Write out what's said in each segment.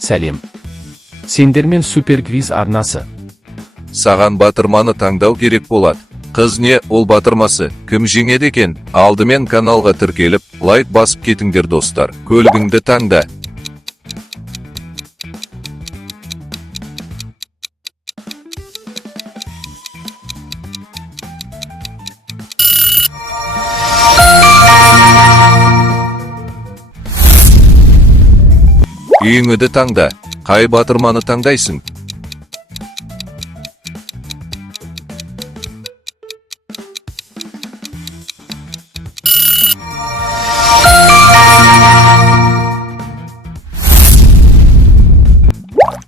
Сәлем. Сендермен суперквиз арнасы. Саған батырманы таңдау керек болады. Қыз не, ол батырмасы, кім жеңеді екен? Алдымен каналға тіркеліп, лайк басып кетіңдер достар. Көлігіңді таңда. Үйіңді таңда. Қай батырманы таңдайсың?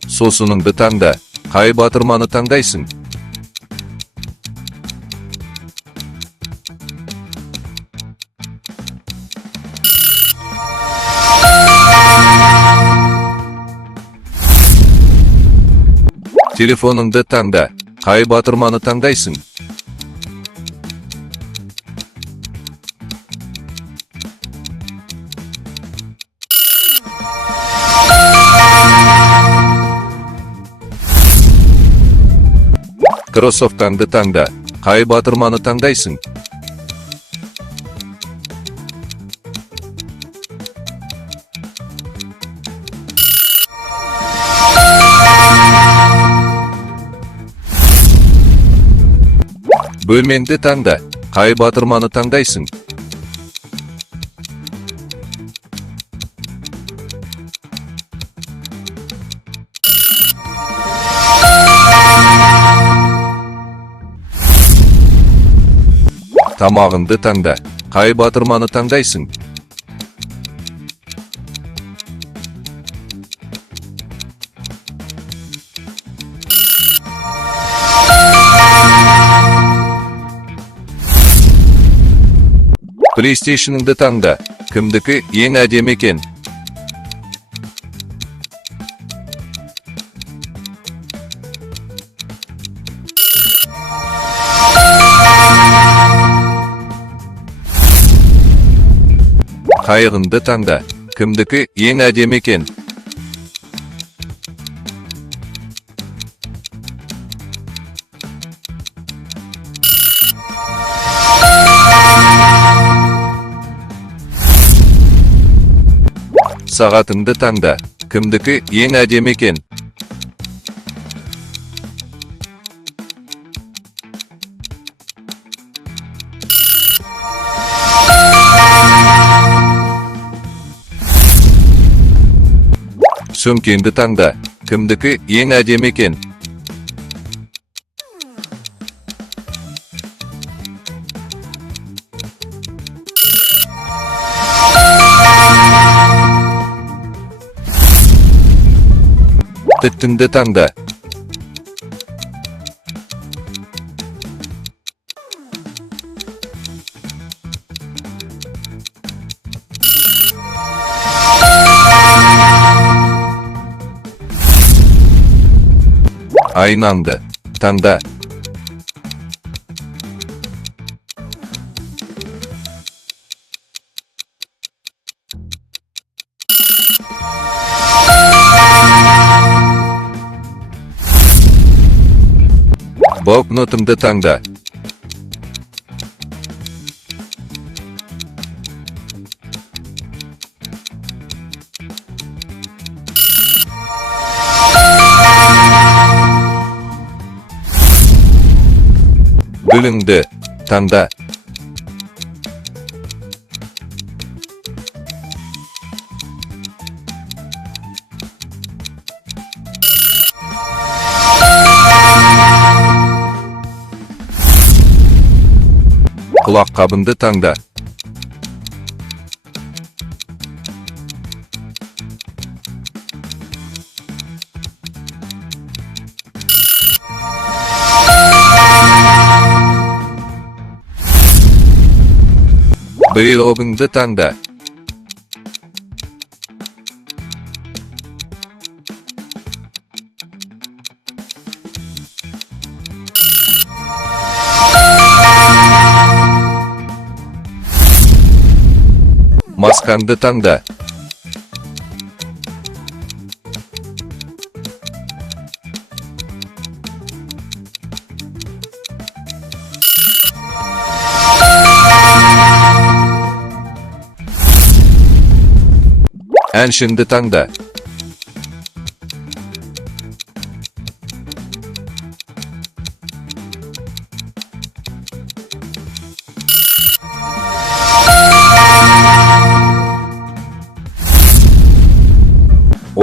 Сосыныңды таңда. Қай батырманы таңдайсың? Телефоныңды таңда. Қай батырманы таңдайсың? Кроссовкаңды таңда. Қай батырманы таңдайсың? Бөлмеңді таңда. Қай батырманы таңдайсың? Тамағыңды таңда. Қай батырманы таңдайсың? PlayStation'ыңды таңда. Кімдікі ең әдемі екен? Қайығыңды таңда. Кімдікі ең әдемі екен? Сағатыңды таңда. Кімдікі ең әдемі екен? Сөмкеңді таңда. Кімдікі ең әдемі екен? Түттіңді таңда. Айнаңды таңда. Блокнотыңды таңда. Гүліңді таңда. Құлаққабыңды таңда. Брелогыңды таңда. Маскаңды таңда. Әншіңді таңда.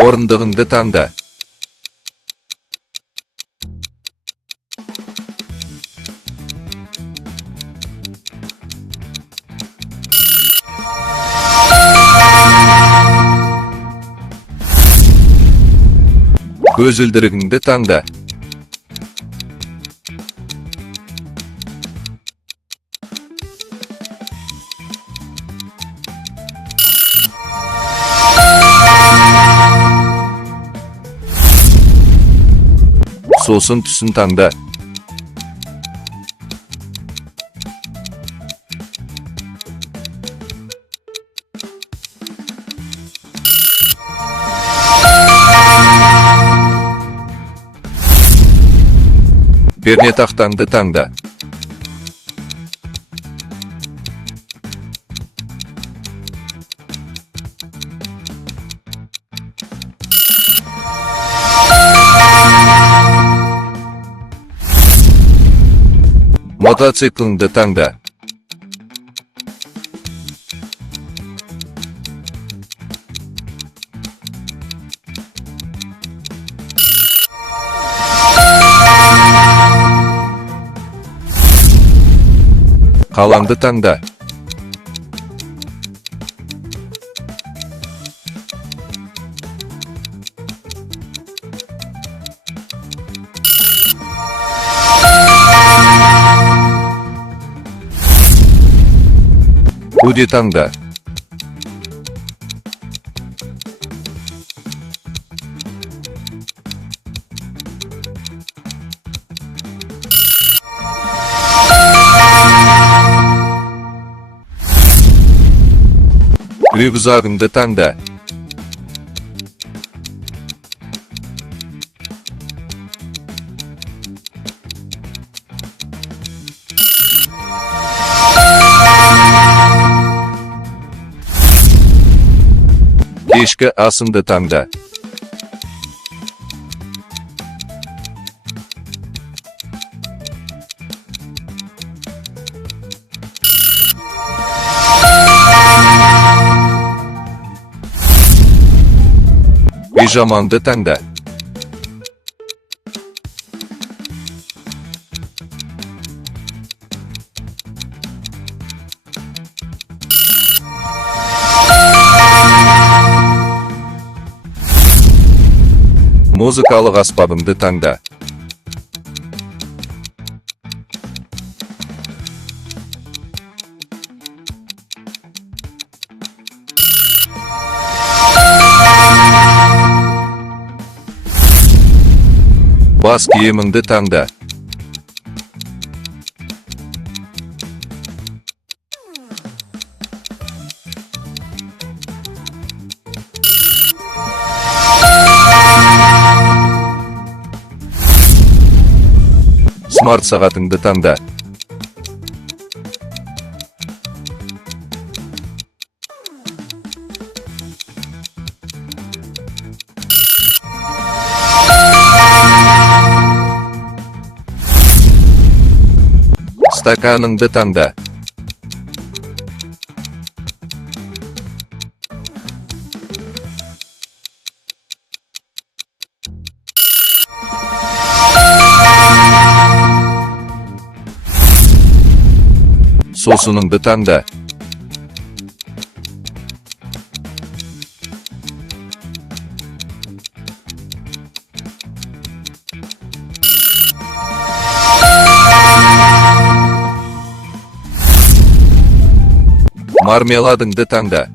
Орындығыңды таңда. Көзілдірігіңді таңда. Сосын түсін таңда. Пернетақтаңды таңда. Мотоцикліңді таңда. Қалаңды таңда. Худи таңда. Рюкзагыңды таңда. Кешкі асыңды таңда. Пижамаңды таңда. Музыкалық аспабыңды таңда. Бас киіміңді таңда. Смарт сағатыңды таңда. Стаканыңды таңда. Сосыныңды таңда. Мармеладыңды таңда.